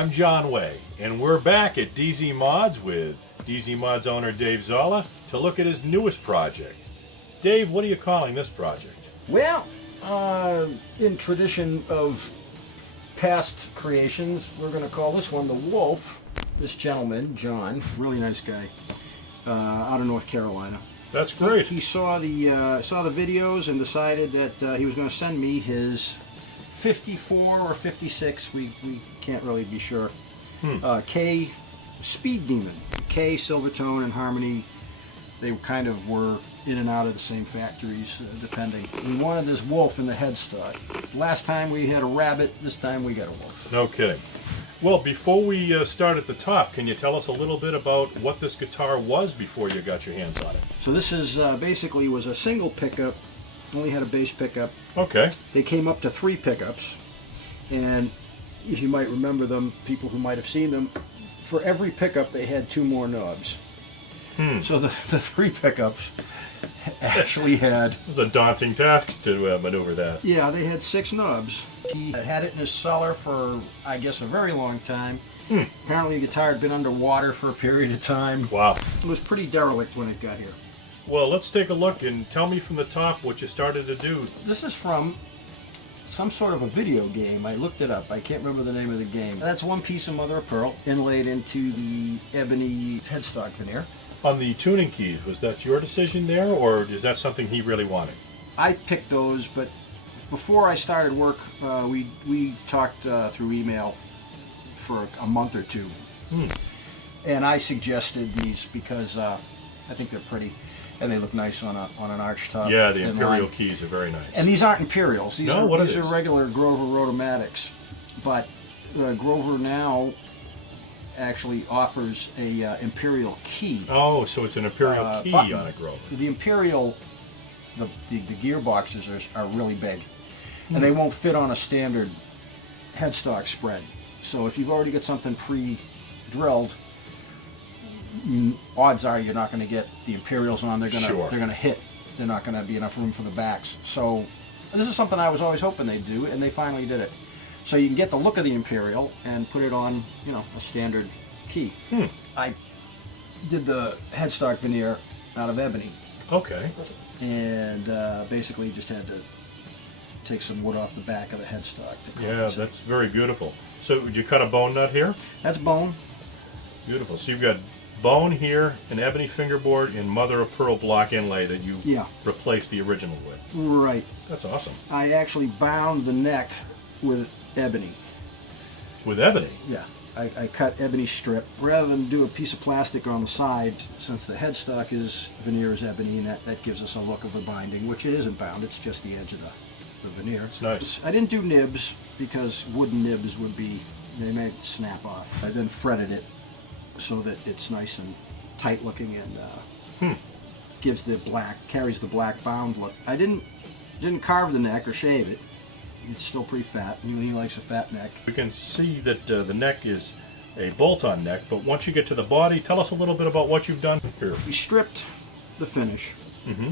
I'm John Way, and we're back at DZMods with DZMods owner Dave Zolla to look at his newest project. Dave, what are you calling this project? Well, in tradition of past creations, we're going to call this one the Wolf. This gentleman, John, really nice guy, out of North Carolina. That's great. He saw the videos and decided that he was going to send me his 54 or 56. We can't really be sure. K Speed Demon, K, Silvertone, and Harmony. They kind of were in and out of the same factories, depending. We wanted this wolf in the headstock. Last time we had a rabbit, this time we got a wolf. No kidding. Well, before we start at the top, can you tell us a little bit about what this guitar was before you got your hands on it? So this is basically was a single pickup, only had a bass pickup. Okay. They came up to 3 pickups, and if you might remember them, people who might have seen them, for every pickup they had 2 more knobs. So the 3 pickups actually had... It was a daunting task to maneuver that. Yeah, they had 6 knobs. He had it in his cellar for, I guess, a very long time. Apparently the guitar had been underwater for a period of time. Wow. It was pretty derelict when it got here. Well, let's take a look and tell me from the top what you started to do. This is from some sort of a video game. I looked it up. I can't remember the name of the game. That's one piece of mother of pearl inlaid into the ebony headstock veneer. On the tuning keys, was that your decision there, or is that something he really wanted? I picked those, but before I started work, we talked through email for a month or 2. And I suggested these because I think they're pretty, and they look nice on an arch top. Yeah, the Imperial keys are very nice. And these aren't Imperials. These are regular Grover Rotomatics. But Grover now actually offers a Imperial key. Oh, so it's an Imperial key on a Grover. The Imperial, the gearboxes are really big, and they won't fit on a standard headstock spread. So if you've already got something pre-drilled, odds are you're not going to get the Imperials on. They're going to hit. They're not going to be enough room for the backs. So this is something I was always hoping they'd do, and they finally did it. So you can get the look of the Imperial and put it on, a standard key. I did the headstock veneer out of ebony. Okay. And basically just had to take some wood off the back of the headstock to compensate. Yeah, that's very beautiful. So did you cut a bone nut here? That's bone. Beautiful. So you've got bone here, an ebony fingerboard, and mother of pearl block inlay that you replaced the original with. Right. That's awesome. I actually bound the neck with ebony. With ebony? Yeah. I cut ebony strip rather than do a piece of plastic on the side, since the headstock veneer is ebony, and that gives us a look of a binding, which it isn't bound, it's just the edge of the veneer. It's nice. I didn't do nibs because wooden nibs they might snap off. I then fretted it so that it's nice and tight looking and carries the black bound look. I didn't carve the neck or shave it. It's still pretty fat. He likes a fat neck. We can see that the neck is a bolt-on neck, but once you get to the body, tell us a little bit about what you've done here. We stripped the finish.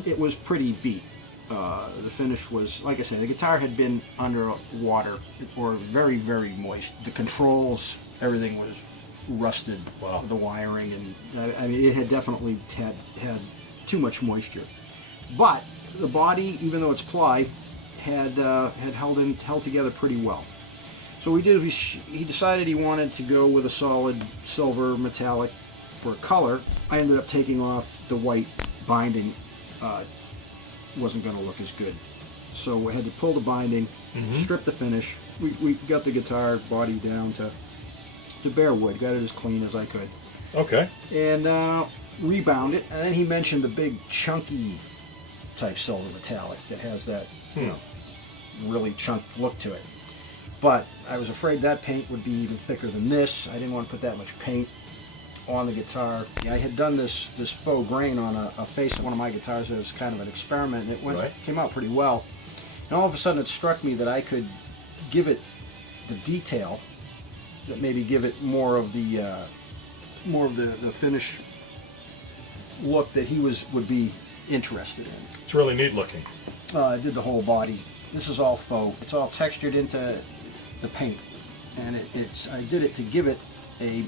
It was pretty beat. The finish was, like I said, the guitar had been under water or very, very moist. The controls, everything was rusted. Wow. The wiring, and I mean, it had definitely had too much moisture. But the body, even though it's ply, had held together pretty well. So we did. He decided he wanted to go with a solid silver metallic for color. I ended up taking off the white binding. Wasn't going to look as good, so we had to pull the binding, strip the finish. We got the guitar body down to bare wood. Got it as clean as I could. Okay. And rebound it. And then he mentioned the big chunky type silver metallic that has that really chunked look to it. But I was afraid that paint would be even thicker than this. I didn't want to put that much paint on the guitar. I had done this faux grain on a face of one of my guitars as kind of an experiment, and it came out pretty well. And all of a sudden it struck me that I could give it the detail, that maybe give it more of the finish look that he would be interested in. It's really neat looking. I did the whole body. This is all faux. It's all textured into the paint. and I did it to give it a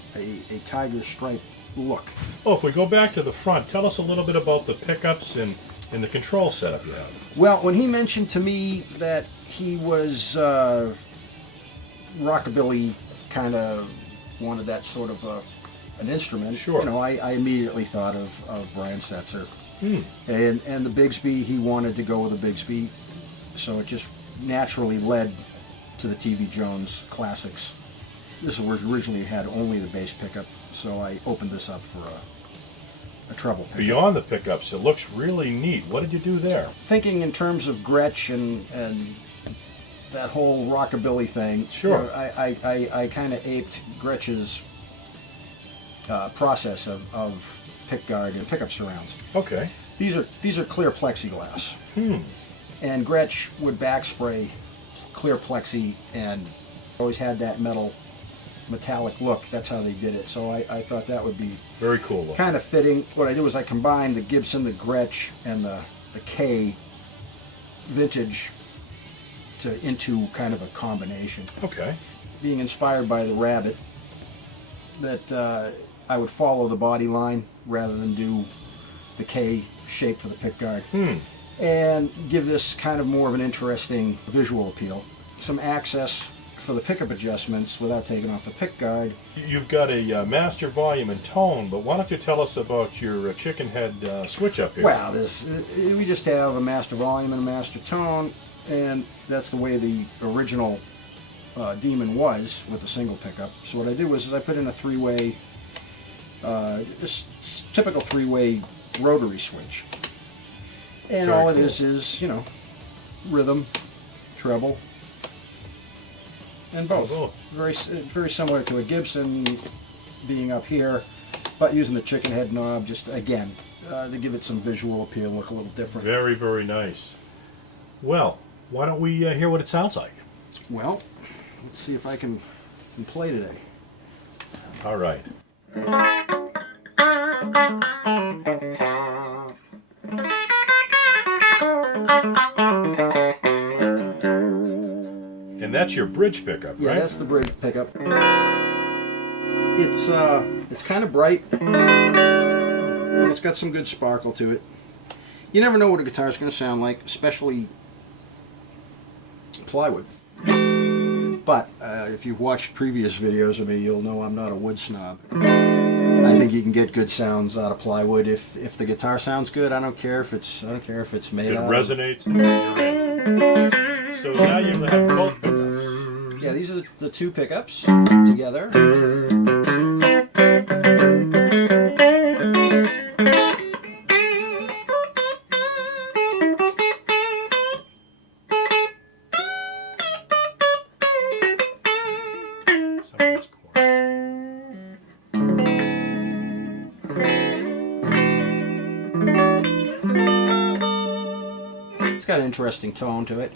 tiger stripe look. Oh, if we go back to the front, tell us a little bit about the pickups and the control setup you have. Well, when he mentioned to me that he was rockabilly, kind of wanted that sort of an instrument, sure. You know, I immediately thought of Brian Setzer. And the Bigsby, he wanted to go with a Bigsby, so it just naturally led to the TV Jones Classics. This was originally had only the bass pickup, so I opened this up for a treble pickup. Beyond the pickups, it looks really neat. What did you do there? Thinking in terms of Gretsch and that whole rockabilly thing, sure. You know, I kind of aped Gretsch's process of pickguard and pickup surrounds. Okay. These are clear plexiglass. And Gretsch would backspray clear plexi and always had that metallic look. That's how they did it. So I thought that would be very cool look. Kind of fitting. What I did was I combined the Gibson, the Gretsch, and the K vintage into kind of a combination. Okay. Being inspired by the Rabbit, that I would follow the body line rather than do the K shape for the pickguard. And give this kind of more of an interesting visual appeal. Some access for the pickup adjustments without taking off the pickguard. You've got a master volume and tone, but why don't you tell us about your chicken head switch up here? Well, we just have a master volume and a master tone, and that's the way the original Demon was with the single pickup. So what I did was I put in a three-way, just typical three-way rotary switch. And very all it cool. is, you know, rhythm, treble, and both. Very similar to a Gibson being up here, but using the chicken head knob just, again, to give it some visual appeal, look a little different. Very, very nice. Well, why don't we hear what it sounds like? Well, let's see if I can play today. All right. And that's your bridge pickup, right? Yeah, that's the bridge pickup. It's kind of bright. It's got some good sparkle to it. You never know what a guitar is going to sound like, especially plywood. But if you've watched previous videos of me, you'll know I'm not a wood snob. I think you can get good sounds out of plywood. If the guitar sounds good, I don't care if it's made It out resonates. You're in. So now you have both pickups. Yeah, these are the two pickups together. It's got an interesting tone to it.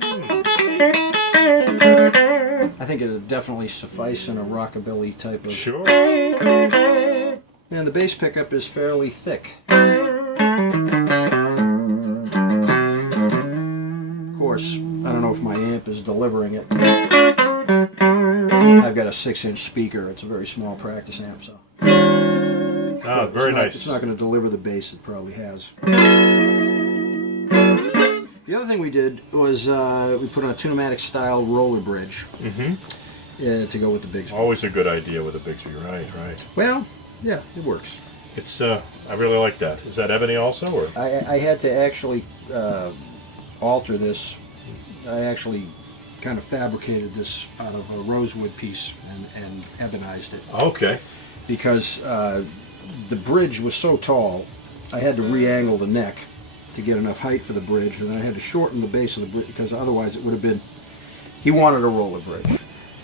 I think it would definitely suffice in a rockabilly type of... Sure. And the bass pickup is fairly thick. Of course, I don't know if my amp is delivering it. I've got a 6-inch speaker. It's a very small practice amp, so... Ah, very nice. It's not going to deliver the bass it probably has. The other thing we did was we put on a Tune-o-matic style roller bridge to go with the Bigsby. Always a good idea with a Bigsby, right. Well, yeah, it works. It's I really like that. Is that ebony also, or? I had to actually alter this. I actually kind of fabricated this out of a rosewood piece and ebonized it. Okay. Because the bridge was so tall, I had to re-angle the neck to get enough height for the bridge, and then I had to shorten the base of the bridge because otherwise it would have been... He wanted a roller bridge.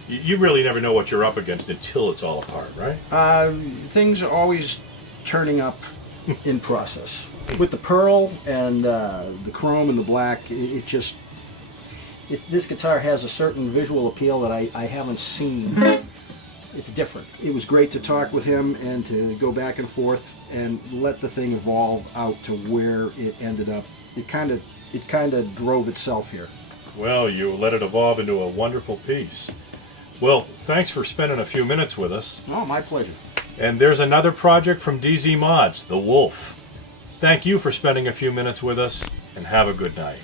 You really never know what you're up against until it's all apart, right? Things are always turning up in process. With the pearl and the chrome and the black, this guitar has a certain visual appeal that I haven't seen. It's different. It was great to talk with him and to go back and forth and let the thing evolve out to where it ended up. It kind of drove itself here. Well, you let it evolve into a wonderful piece. Well, thanks for spending a few minutes with us. Oh, my pleasure. And there's another project from DZMods, the Wolf. Thank you for spending a few minutes with us, and have a good night.